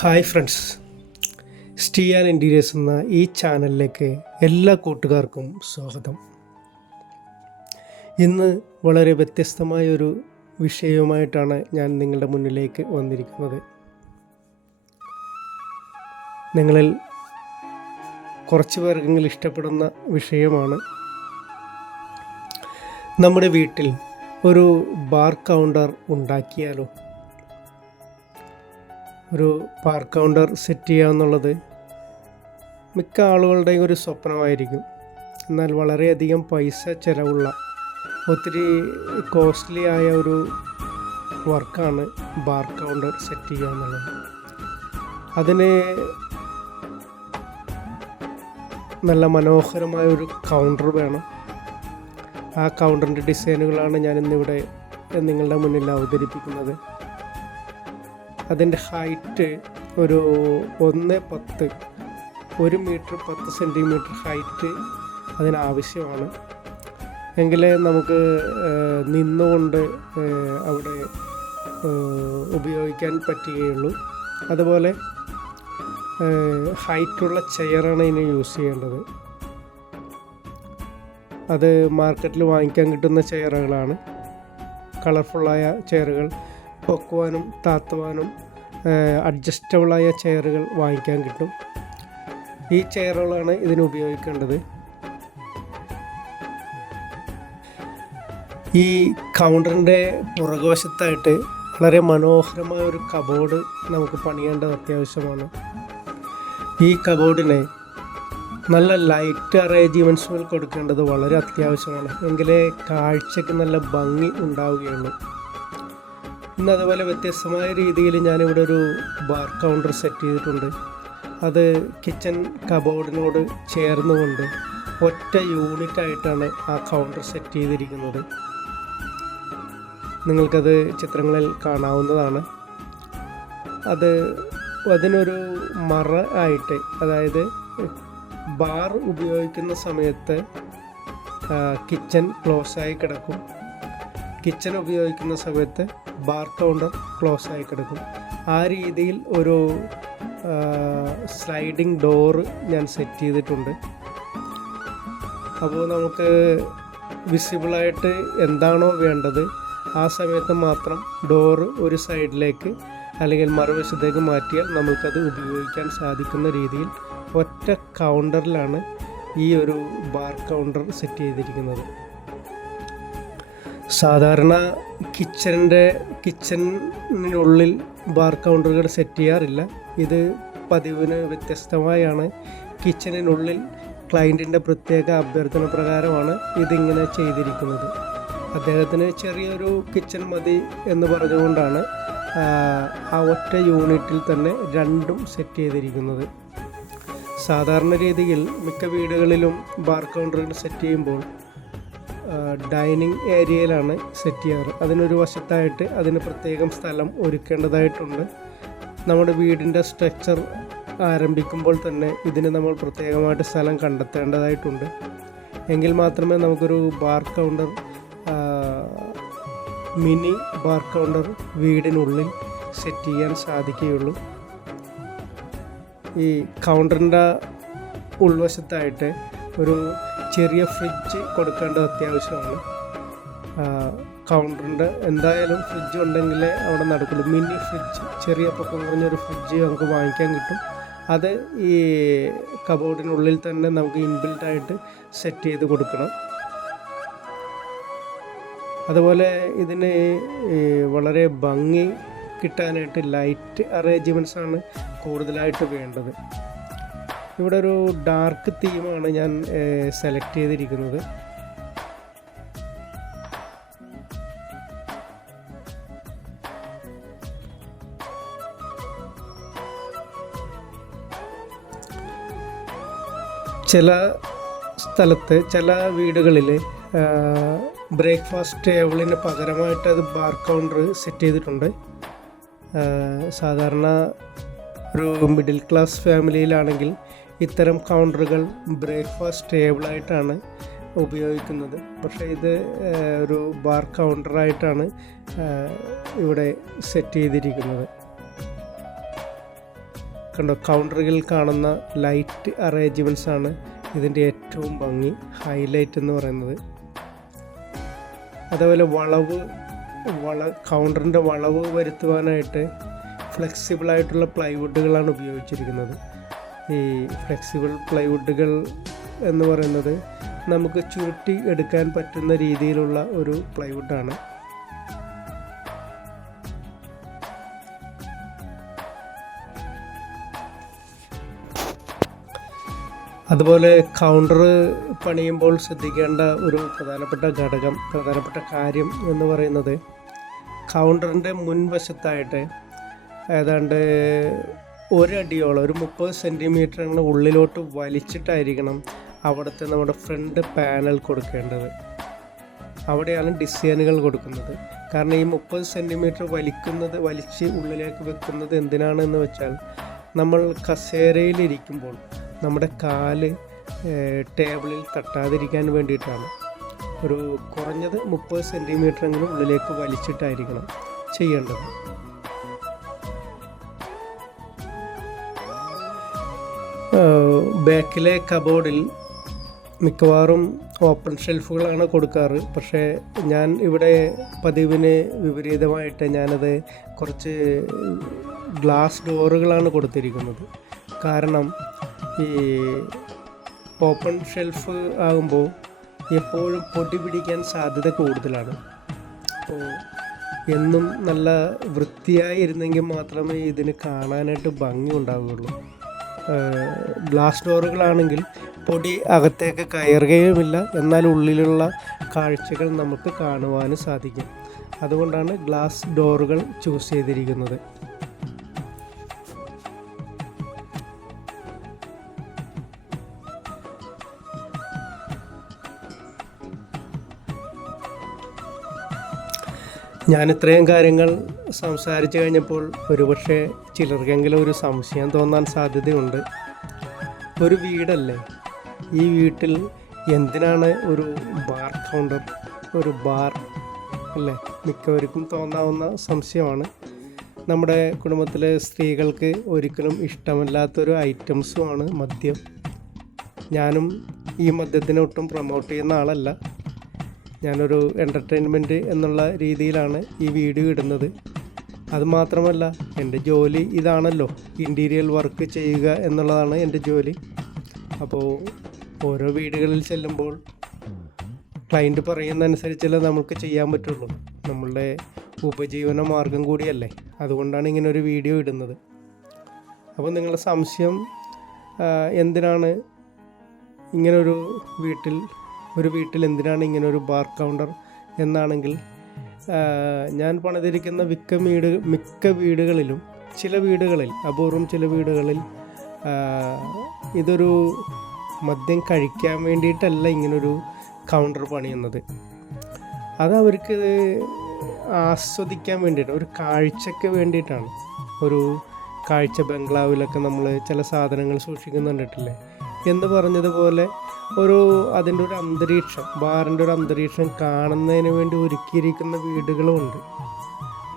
Hi friends, സ്റ്റീ and interiors എന്ന ഈ ചാനലിലേക്ക് എല്ലാ കൂട്ടുകാർക്കും സ്വാഗതം. ഇന്ന് വളരെ വ്യത്യസ്തമായൊരു വിഷയവുമായിട്ടാണ് ഞാൻ നിങ്ങളുടെ മുന്നിലേക്ക് വന്നിരിക്കുന്നത്. നിങ്ങളിൽ കുറച്ച് പേർക്കെങ്കിലും ഇഷ്ടപ്പെടുന്ന വിഷയമാണ്. നമ്മുടെ വീട്ടിൽ ഒരു ബാർ കൗണ്ടർ ഉണ്ടാക്കിയാലോ? ഒരു ബാർ കൗണ്ടർ സെറ്റ് ചെയ്യുക എന്നുള്ളത് മിക്ക ആളുകളുടെയും ഒരു സ്വപ്നമായിരിക്കും. എന്നാൽ വളരെയധികം പൈസ ചിലവുള്ള, ഒത്തിരി കോസ്റ്റ്ലി ആയ ഒരു വർക്കാണ് ബാർ കൗണ്ടർ സെറ്റ് ചെയ്യുക എന്നുള്ളത്. അതിന് നല്ല മനോഹരമായ ഒരു കൗണ്ടർ വേണം. ആ കൗണ്ടറിൻ്റെ ഡിസൈനുകളാണ് ഞാനിന്നിവിടെ നിങ്ങളുടെ മുന്നിൽ അവതരിപ്പിക്കുന്നത്. അതിൻ്റെ ഹൈറ്റ് ഒരു 1.10, 1 മീറ്റർ 10 സെൻറ്റിമീറ്റർ ഹൈറ്റ് അതിനാവശ്യമാണ്. എങ്കിലേ നമുക്ക് നിന്നുകൊണ്ട് അവിടെ ഉപയോഗിക്കാൻ പറ്റുകയുള്ളൂ. അതുപോലെ ഹൈറ്റുള്ള ചെയറാണ് ഇതിന് യൂസ് ചെയ്യേണ്ടത്. അത് മാർക്കറ്റിൽ വാങ്ങിക്കാൻ കിട്ടുന്ന ചെയറുകളാണ്. കളർഫുള്ളായ ചെയറുകൾ, പൊക്കുവാനും താത്തുവാനും അഡ്ജസ്റ്റബിളായ ചെയറുകൾ വാങ്ങിക്കാൻ കിട്ടും. ഈ ചെയറുകളാണ് ഇതിന് ഉപയോഗിക്കേണ്ടത്. ഈ കൗണ്ടറിൻ്റെ പുറകുവശത്തായിട്ട് വളരെ മനോഹരമായ ഒരു കബോർഡ് നമുക്ക് പണിയേണ്ടത് അത്യാവശ്യമാണ്. ഈ കബോർഡിനെ നല്ല ലൈറ്റ് അറേഞ്ച്മെൻറ്റ്സുകൾ കൊടുക്കേണ്ടത് വളരെ അത്യാവശ്യമാണ്. എങ്കിലേ കാഴ്ചയ്ക്ക് നല്ല ഭംഗി ഉണ്ടാവുകയുള്ളൂ. ഇന്ന് അതുപോലെ വ്യത്യസ്തമായ രീതിയിൽ ഞാനിവിടെ ഒരു ബാർ കൗണ്ടർ സെറ്റ് ചെയ്തിട്ടുണ്ട്. അത് കിച്ചൺ കബോർഡിനോട് ചേർന്നുകൊണ്ട് ഒറ്റ യൂണിറ്റായിട്ടാണ് ആ കൗണ്ടർ സെറ്റ് ചെയ്തിരിക്കുന്നത്. നിങ്ങൾക്കത് ചിത്രങ്ങളിൽ കാണാവുന്നതാണ്. അതിനൊരു മറ ആയിട്ട്, അതായത് ബാർ ഉപയോഗിക്കുന്ന സമയത്ത് കിച്ചൺ ക്ലോസായി കിടക്കും, കിച്ചൺ ഉപയോഗിക്കുന്ന സമയത്ത് ബാർ കൗണ്ടർ ക്ലോസ് ആയി കിടക്കും. ആ രീതിയിൽ ഒരു സ്ലൈഡിങ് ഡോറ് ഞാൻ സെറ്റ് ചെയ്തിട്ടുണ്ട്. അപ്പോൾ നമുക്ക് വിസിബിളായിട്ട് എന്താണോ വേണ്ടത് ആ സമയത്ത് മാത്രം ഡോറ് ഒരു സൈഡിലേക്ക് അല്ലെങ്കിൽ മറുവശത്തേക്ക് മാറ്റിയാൽ നമുക്കത് ഉപയോഗിക്കാൻ സാധിക്കുന്ന രീതിയിൽ ഒറ്റ കൗണ്ടറിലാണ് ഈ ഒരു ബാർ കൗണ്ടർ സെറ്റ് ചെയ്തിരിക്കുന്നത്. സാധാരണ കിച്ചണിനുള്ളിൽ ബാർ കൗണ്ടറുകൾ സെറ്റ് ചെയ്യാറില്ല. ഇത് പതിവിന് വ്യത്യസ്തമായാണ് കിച്ചണിനുള്ളിൽ ക്ലയൻറ്റിൻ്റെ പ്രത്യേക അഭ്യർത്ഥന പ്രകാരമാണ് ഇതിങ്ങനെ ചെയ്തിരിക്കുന്നത്. അദ്ദേഹത്തിന് ചെറിയൊരു കിച്ചൺ മതി എന്ന് പറഞ്ഞുകൊണ്ടാണ് ആ ഒറ്റ യൂണിറ്റിൽ തന്നെ രണ്ടും സെറ്റ് ചെയ്തിരിക്കുന്നത്. സാധാരണ രീതിയിൽ മിക്ക വീടുകളിലും ബാർ കൗണ്ടറുകൾ സെറ്റ് ചെയ്യുമ്പോൾ ഡൈനിങ് ഏരിയയിലാണ് സെറ്റ് ചെയ്യാറ്. അതിനൊരു വശത്തായിട്ട് അതിന് പ്രത്യേകം സ്ഥലം ഒരുക്കേണ്ടതായിട്ടുണ്ട്. നമ്മുടെ വീടിൻ്റെ സ്ട്രക്ചർ ആരംഭിക്കുമ്പോൾ തന്നെ ഇതിന് നമ്മൾ പ്രത്യേകമായിട്ട് സ്ഥലം കണ്ടെത്തേണ്ടതായിട്ടുണ്ട്. എങ്കിൽ മാത്രമേ നമുക്കൊരു bar counter, mini bar counter വീടിനുള്ളിൽ സെറ്റ് ചെയ്യാൻ സാധിക്കുകയുള്ളൂ. ഈ കൗണ്ടറിൻ്റെ ഉൾവശത്തായിട്ട് ഒരു ചെറിയ ഫ്രിഡ്ജ് കൊടുക്കേണ്ടത് അത്യാവശ്യമാണ്. കൗണ്ടറിൻ്റെ എന്തായാലും ഫ്രിഡ്ജ് ഉണ്ടെങ്കിലേ അവിടെ നടക്കുള്ളൂ. മിനി ഫ്രിഡ്ജ്, ചെറിയ പൊക്കം കുറഞ്ഞൊരു ഫ്രിഡ്ജ് നമുക്ക് വാങ്ങിക്കാൻ കിട്ടും. അത് ഈ കബോർഡിനുള്ളിൽ തന്നെ നമുക്ക് ഇൻബിൽട്ടായിട്ട് സെറ്റ് ചെയ്ത് കൊടുക്കണം. അതുപോലെ ഇതിന് വളരെ ഭംഗി കിട്ടാനായിട്ട് ലൈറ്റ് അറേഞ്ച്മെൻറ്റ്സാണ് കൂടുതലായിട്ട് വേണ്ടത്. ഇവിടെ ഒരു ഡാർക്ക് തീമാണ് ഞാൻ സെലക്ട് ചെയ്തിരിക്കുന്നത്. ചില സ്ഥലത്ത്, ചില വീടുകളിൽ ബ്രേക്ക്ഫാസ്റ്റ് ടേബിളിന് പകരമായിട്ട് അത് ബാർ കൗണ്ടർ സെറ്റ് ചെയ്തിട്ടുണ്ട്. സാധാരണ ഒരു മിഡിൽ ക്ലാസ് ഫാമിലിയിലാണെങ്കിൽ ഇത്തരം കൗണ്ടറുകൾ ബ്രേക്ക്ഫാസ്റ്റ് ടേബിളായിട്ടാണ് ഉപയോഗിക്കുന്നത്. പക്ഷേ ഇത് ഒരു ബാർ കൗണ്ടറായിട്ടാണ് ഇവിടെ സെറ്റ് ചെയ്തിരിക്കുന്നത്. കണ്ടോ, കൗണ്ടറുകളിൽ കാണുന്ന ലൈറ്റ് അറേഞ്ച്മെൻറ്റ്സ് ആണ് ഇതിൻ്റെ ഏറ്റവും ഭംഗി, ഹൈലൈറ്റ് എന്ന് പറയുന്നത്. അതേപോലെ കൗണ്ടറിൻ്റെ വളവ് വരുത്തുവാനായിട്ട് ഫ്ലെക്സിബിളായിട്ടുള്ള പ്ലൈവുഡുകളാണ് ഉപയോഗിച്ചിരിക്കുന്നത്. ഈ ഫ്ലെക്സിബിൾ പ്ലൈവുഡുകൾ എന്ന് പറയുന്നത് നമുക്ക് ചുരുട്ടി എടുക്കാൻ പറ്റുന്ന രീതിയിലുള്ള ഒരു പ്ലൈവുഡാണ്. അതുപോലെ കൗണ്ടർ പണിയുമ്പോൾ ശ്രദ്ധിക്കേണ്ട ഒരു പ്രധാനപ്പെട്ട കാര്യം എന്ന് പറയുന്നത്, കൗണ്ടറിൻ്റെ മുൻവശത്തായിട്ട് ഏതാണ്ട് ഒരടിയോളം, ഒരു 30 സെൻറ്റിമീറ്ററിന് ഉള്ളിലോട്ട് വലിച്ചിട്ടായിരിക്കണം അവിടുത്തെ നമ്മുടെ ഫ്രണ്ട് പാനൽ കൊടുക്കേണ്ടത്. അവിടെയാണ് ഡിസൈനുകൾ കൊടുക്കുന്നത്. കാരണം ഈ 30 സെൻറ്റിമീറ്റർ വലിച്ച് ഉള്ളിലേക്ക് വെക്കുന്നത് എന്തിനാണെന്ന് വെച്ചാൽ, നമ്മൾ കസേരയിലിരിക്കുമ്പോൾ നമ്മുടെ കാല് ടേബിളിൽ തട്ടാതിരിക്കാൻ വേണ്ടിയിട്ടാണ്. ഒരു കുറഞ്ഞത് 30 സെൻറ്റിമീറ്ററെങ്കിലും ഉള്ളിലേക്ക് വലിച്ചിട്ടായിരിക്കണം ചെയ്യേണ്ടത്. ബാക്കിലെ കബോർഡിൽ മിക്കവാറും ഓപ്പൺ ഷെൽഫുകളാണ് കൊടുക്കാറ്. പക്ഷേ ഞാൻ ഇവിടെ പതിവിന് വിപരീതമായിട്ട് ഞാനത് കുറച്ച് ഗ്ലാസ് ഡോറുകളാണ് കൊടുത്തിരിക്കുന്നത്. കാരണം ഈ ഓപ്പൺ ഷെൽഫ് ആകുമ്പോൾ എപ്പോഴും പൊടി പിടിക്കാൻ സാധ്യത കൂടുതലാണ്. അപ്പോൾ എന്നും നല്ല വൃത്തിയായി ഇരുന്നെങ്കിൽ മാത്രമേ ഇതിന് കാണാനായിട്ട് ഭംഗി ഉണ്ടാവുകയുള്ളൂ. ഗ്ലാസ് ഡോറുകളാണെങ്കിൽ പൊടി അകത്തേക്ക് കയറുകയുമില്ല, എന്നാൽ ഉള്ളിലുള്ള കാഴ്ചകൾ നമുക്ക് കാണുവാനും സാധിക്കും. അതുകൊണ്ടാണ് ഗ്ലാസ് ഡോറുകൾ ചൂസ് ചെയ്തിരിക്കുന്നത്. ഞാൻ ഇത്രയും കാര്യങ്ങൾ സംസാരിച്ചു കഴിഞ്ഞപ്പോൾ ഒരുപക്ഷെ ചിലർക്കെങ്കിലും ഒരു സംശയം തോന്നാൻ സാധ്യതയുണ്ട്. ഒരു വീടല്ലേ, ഈ വീട്ടിൽ എന്തിനാണ് ഒരു ബാർ കൗണ്ടർ, ഒരു ബാർ അല്ലേ? മിക്കവർക്കും തോന്നാവുന്ന സംശയമാണ്. നമ്മുടെ കുടുംബത്തിലെ സ്ത്രീകൾക്ക് ഒരിക്കലും ഇഷ്ടമല്ലാത്തൊരു ഐറ്റംസുമാണ് മദ്യം. ഞാനും ഈ മദ്യത്തിനെ ഒട്ടും പ്രൊമോട്ട് ചെയ്യുന്ന ആളല്ല. ഞാനൊരു എൻ്റർടൈൻമെൻറ്റ് എന്നുള്ള രീതിയിലാണ് ഈ വീഡിയോ ഇടുന്നത്. അതുമാത്രമല്ല, എൻ്റെ ജോലി ഇതാണല്ലോ, ഇൻറ്റീരിയർ വർക്ക് ചെയ്യുക എന്നുള്ളതാണ് എൻ്റെ ജോലി. അപ്പോൾ ഓരോ വീടുകളിൽ ചെല്ലുമ്പോൾ ക്ലയൻറ്റ് പറയുന്നതനുസരിച്ചല്ലേ നമുക്ക് ചെയ്യാൻ പറ്റുള്ളൂ. നമ്മളുടെ ഉപജീവന മാർഗം കൂടിയല്ലേ, അതുകൊണ്ടാണ് ഇങ്ങനെ ഒരു വീഡിയോ ഇടുന്നത്. അപ്പോൾ നിങ്ങളുടെ സംശയം എന്തിനാണ് ഇങ്ങനൊരു വീട്ടിൽ എന്തിനാണ് ഇങ്ങനൊരു ബാർ കൗണ്ടർ എന്നാണെങ്കിൽ, ഞാൻ പണിതിരിക്കുന്ന മിക്ക വീടുകളിലും, അപൂർവം ചില വീടുകളിൽ ഇതൊരു മദ്യം കഴിക്കാൻ വേണ്ടിയിട്ടല്ല ഇങ്ങനൊരു കൗണ്ടർ പണിയുന്നത്. അത് അവർക്ക് ആസ്വദിക്കാൻ വേണ്ടിയിട്ട്, ഒരു കാഴ്ചയ്ക്ക് വേണ്ടിയിട്ടാണ്. ഒരു കാഴ്ച ബംഗ്ലാവിലൊക്കെ നമ്മൾ ചില സാധനങ്ങൾ സൂക്ഷിക്കുന്നുണ്ടിട്ടില്ലേ എന്ന് പറഞ്ഞതുപോലെ അതിൻ്റെ ഒരു അന്തരീക്ഷം, ബാറിൻ്റെ ഒരു അന്തരീക്ഷം കാണുന്നതിന് വേണ്ടി ഒരുക്കിയിരിക്കുന്ന വീടുകളുമുണ്ട്.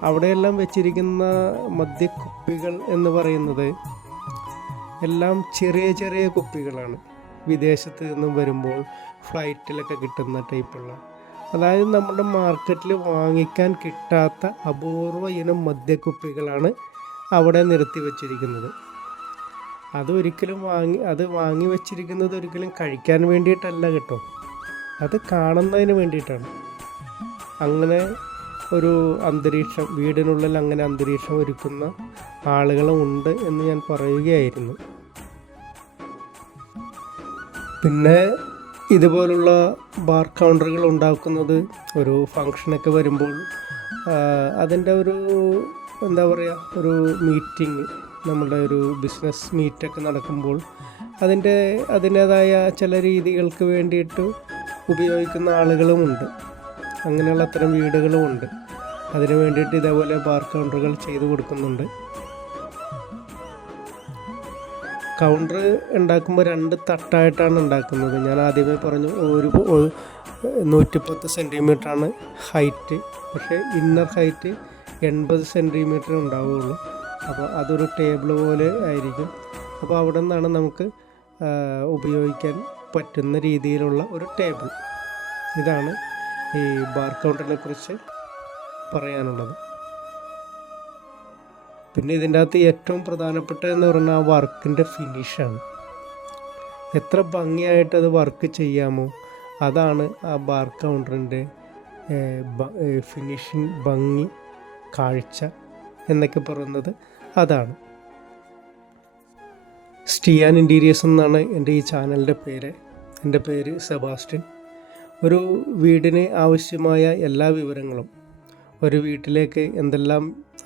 അവിടെയെല്ലാം വെച്ചിരിക്കുന്ന മദ്യക്കുപ്പികൾ എന്ന് പറയുന്നത് എല്ലാം ചെറിയ ചെറിയ കുപ്പികളാണ്. വിദേശത്ത് നിന്നും വരുമ്പോൾ ഫ്ലൈറ്റിലൊക്കെ കിട്ടുന്ന ടൈപ്പുള്ള, അതായത് നമ്മുടെ മാർക്കറ്റിൽ വാങ്ങിക്കാൻ കിട്ടാത്ത അപൂർവ ഇനം മദ്യക്കുപ്പികളാണ് അവിടെ നിർത്തി വച്ചിരിക്കുന്നത്. അത് വാങ്ങി വച്ചിരിക്കുന്നത് ഒരിക്കലും കഴിക്കാൻ വേണ്ടിയിട്ടല്ല കേട്ടോ, അത് കാണുന്നതിന് വേണ്ടിയിട്ടാണ്. അങ്ങനെ ഒരു അന്തരീക്ഷം, വീടിനുള്ളിൽ അങ്ങനെ അന്തരീക്ഷം ഒരുക്കുന്ന ആളുകളും ഉണ്ട് എന്ന് ഞാൻ പറയുകയായിരുന്നു. പിന്നെ ഇതുപോലുള്ള ബാർ കൗണ്ടറുകൾ ഉണ്ടാക്കുന്നത് ഒരു ഫങ്ഷനൊക്കെ വരുമ്പോൾ അതിൻ്റെ ഒരു ഒരു മീറ്റിംഗ്, നമ്മളുടെ ഒരു ബിസിനസ് മീറ്റൊക്കെ നടക്കുമ്പോൾ അതിൻ്റേതായ ചില രീതികൾക്ക് വേണ്ടിയിട്ട് ഉപയോഗിക്കുന്ന ആളുകളുമുണ്ട്. അങ്ങനെയുള്ള അത്തരം വീടുകളുമുണ്ട്. അതിന് വേണ്ടിയിട്ട് ഇതേപോലെ ബാർ കൗണ്ടറുകൾ ചെയ്തു കൊടുക്കുന്നുണ്ട്. കൗണ്ടർ ഉണ്ടാക്കുമ്പോൾ 2 തട്ടായിട്ടാണ് ഉണ്ടാക്കുന്നത്. ഞാൻ ആദ്യമേ പറഞ്ഞു, 110 സെൻറ്റിമീറ്ററാണ് ഹൈറ്റ്, പക്ഷേ ഇന്നർ ഹൈറ്റ് 80 സെൻറ്റിമീറ്റർ ഉണ്ടാവുകയുള്ളൂ. അപ്പോൾ അതൊരു ടേബിൾ പോലെ ആയിരിക്കും. അപ്പോൾ അവിടെ നിന്നാണ് നമുക്ക് ഉപയോഗിക്കാൻ പറ്റുന്ന രീതിയിലുള്ള ഒരു ടേബിൾ. ഇതാണ് ഈ ബാർ കൗണ്ടറിനെ കുറിച്ച് പറയാനുള്ളത്. പിന്നെ ഇതിൻ്റെ അകത്ത് ഏറ്റവും പ്രധാനപ്പെട്ടതെന്ന് പറഞ്ഞാൽ ആ വർക്കിൻ്റെ ഫിനിഷാണ്. എത്ര ഭംഗിയായിട്ട് അത് വർക്ക് ചെയ്യാമോ അതാണ് ആ ബാർ കൗണ്ടറിൻ്റെ ഫിനിഷിങ്, ഭംഗി, കാഴ്ച എന്നൊക്കെ പറയുന്നത് അതാണ്. സ്റ്റിയാൻ ഇൻറ്റീരിയേഴ്സ് എന്നാണ് എൻ്റെ ഈ ചാനലിൻ്റെ പേര്. എൻ്റെ പേര് സെബാസ്റ്റ്യൻ. ഒരു വീടിന് ആവശ്യമായ എല്ലാ വിവരങ്ങളും, ഒരു വീട്ടിലേക്ക് എന്തെല്ലാം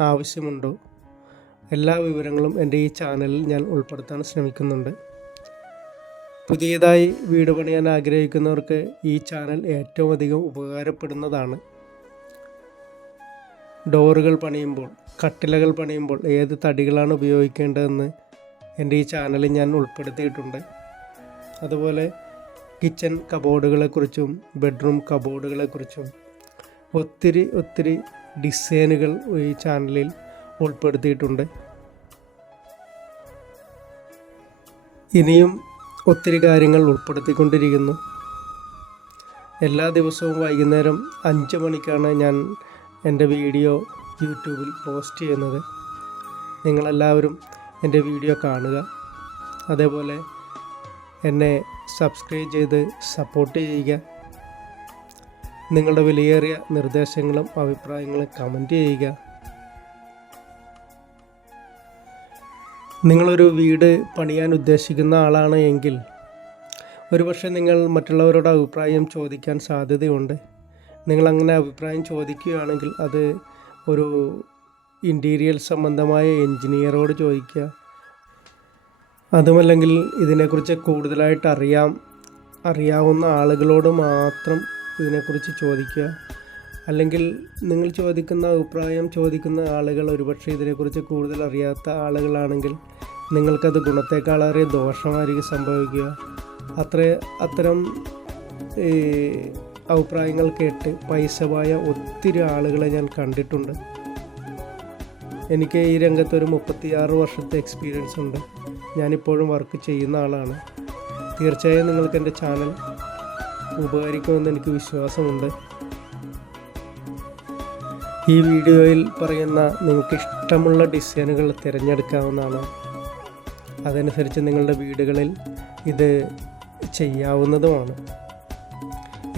ആവശ്യമുണ്ടോ എല്ലാ വിവരങ്ങളും എൻ്റെ ഈ ചാനലിൽ ഞാൻ ഉൾപ്പെടുത്താൻ ശ്രമിക്കുന്നുണ്ട്. പുതിയതായി വീട് പണിയാൻ ആഗ്രഹിക്കുന്നവർക്ക് ഈ ചാനൽ ഏറ്റവും അധികം ഉപകാരപ്പെടുന്നതാണ്. ഡോറുകൾ പണിയുമ്പോൾ, കട്ടിലകൾ പണിയുമ്പോൾ ഏത് തടികളാണ് ഉപയോഗിക്കേണ്ടതെന്ന് എൻ്റെ ഈ ചാനലിൽ ഞാൻ ഉൾപ്പെടുത്തിയിട്ടുണ്ട്. അതുപോലെ കിച്ചൺ കബോർഡുകളെക്കുറിച്ചും ബെഡ്റൂം കബോർഡുകളെക്കുറിച്ചും ഒത്തിരി ഡിസൈനുകൾ ഈ ചാനലിൽ ഉൾപ്പെടുത്തിയിട്ടുണ്ട്. ഇനിയും ഒത്തിരി കാര്യങ്ങൾ ഉൾപ്പെടുത്തിക്കൊണ്ടിരിക്കുന്നു. എല്ലാ ദിവസവും വൈകുന്നേരം 5 മണിക്കാണ് ഞാൻ എൻ്റെ വീഡിയോ യൂട്യൂബിൽ പോസ്റ്റ് ചെയ്യുന്നത്. നിങ്ങളെല്ലാവരും എൻ്റെ വീഡിയോ കാണുക. അതേപോലെ എന്നെ സബ്സ്ക്രൈബ് ചെയ്ത് സപ്പോർട്ട് ചെയ്യുക. നിങ്ങളുടെ വിലയേറിയ നിർദ്ദേശങ്ങളും അഭിപ്രായങ്ങളും കമൻറ്റ് ചെയ്യുക. നിങ്ങളൊരു വീട് പണിയാൻ ഉദ്ദേശിക്കുന്ന ആളാണ് എങ്കിൽ ഒരുപക്ഷെ നിങ്ങൾ മറ്റുള്ളവരോട് അഭിപ്രായം ചോദിക്കാൻ സാധ്യതയുണ്ട്. നിങ്ങളങ്ങനെ അഭിപ്രായം ചോദിക്കുകയാണെങ്കിൽ അത് ഒരു ഇൻറ്റീരിയർ സംബന്ധമായ എൻജിനീയറോട് ചോദിക്കുക. അതുമല്ലെങ്കിൽ ഇതിനെക്കുറിച്ച് കൂടുതലായിട്ട് അറിയാവുന്ന ആളുകളോട് മാത്രം ഇതിനെക്കുറിച്ച് ചോദിക്കുക. അല്ലെങ്കിൽ നിങ്ങൾ ചോദിക്കുന്ന അഭിപ്രായം ചോദിക്കുന്ന ആളുകൾ ഒരുപക്ഷെ ഇതിനെക്കുറിച്ച് കൂടുതൽ അറിയാത്ത ആളുകളാണെങ്കിൽ നിങ്ങൾക്കത് ഗുണത്തേക്കാളേറെ ദോഷമായിരിക്കും സംഭവിക്കുക. അത്തരം അഭിപ്രായങ്ങൾ കേട്ട് പൈസ പോയ ഒത്തിരി ആളുകളെ ഞാൻ കണ്ടിട്ടുണ്ട്. എനിക്ക് ഈ രംഗത്തൊരു 36 വർഷത്തെ എക്സ്പീരിയൻസ് ഉണ്ട്. ഞാനിപ്പോഴും വർക്ക് ചെയ്യുന്ന ആളാണ്. തീർച്ചയായും നിങ്ങൾക്ക് എൻ്റെ ചാനൽ ഉപകരിക്കുമെന്ന് എനിക്ക് വിശ്വാസമുണ്ട്. ഈ വീഡിയോയിൽ പറയുന്ന നിങ്ങൾക്ക് ഇഷ്ടമുള്ള ഡിസൈനുകൾ തിരഞ്ഞെടുക്കാവുന്നതാണ്. അതനുസരിച്ച് നിങ്ങളുടെ വീടുകളിൽ ഇത് ചെയ്യാവുന്നതുമാണ്.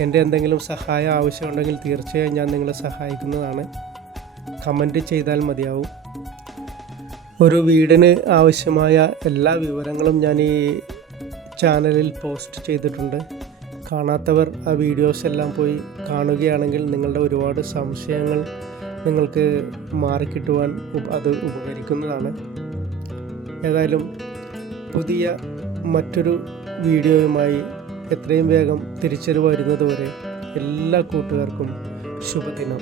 എൻ്റെ എന്തെങ്കിലും സഹായം ആവശ്യമുണ്ടെങ്കിൽ തീർച്ചയായും ഞാൻ നിങ്ങളെ സഹായിക്കുന്നതാണ്. കമൻറ്റ് ചെയ്താൽ മതിയാവും. ഒരു വീടിന് ആവശ്യമായ എല്ലാ വിവരങ്ങളും ഞാൻ ഈ ചാനലിൽ പോസ്റ്റ് ചെയ്തിട്ടുണ്ട്. കാണാത്തവർ ആ വീഡിയോസ് എല്ലാം പോയി കാണുകയാണെങ്കിൽ നിങ്ങളുടെ ഒരുപാട് സംശയങ്ങൾ നിങ്ങൾക്ക് മാറിക്കിട്ടുവാൻ അത് ഉപകരിക്കുന്നതാണ്. ഏതായാലും പുതിയ മറ്റൊരു വീഡിയോയുമായി എത്രയും വേഗം തിരിച്ചു വരുന്നതുവരെ എല്ലാ കൂട്ടുകാർക്കും ശുഭദിനം.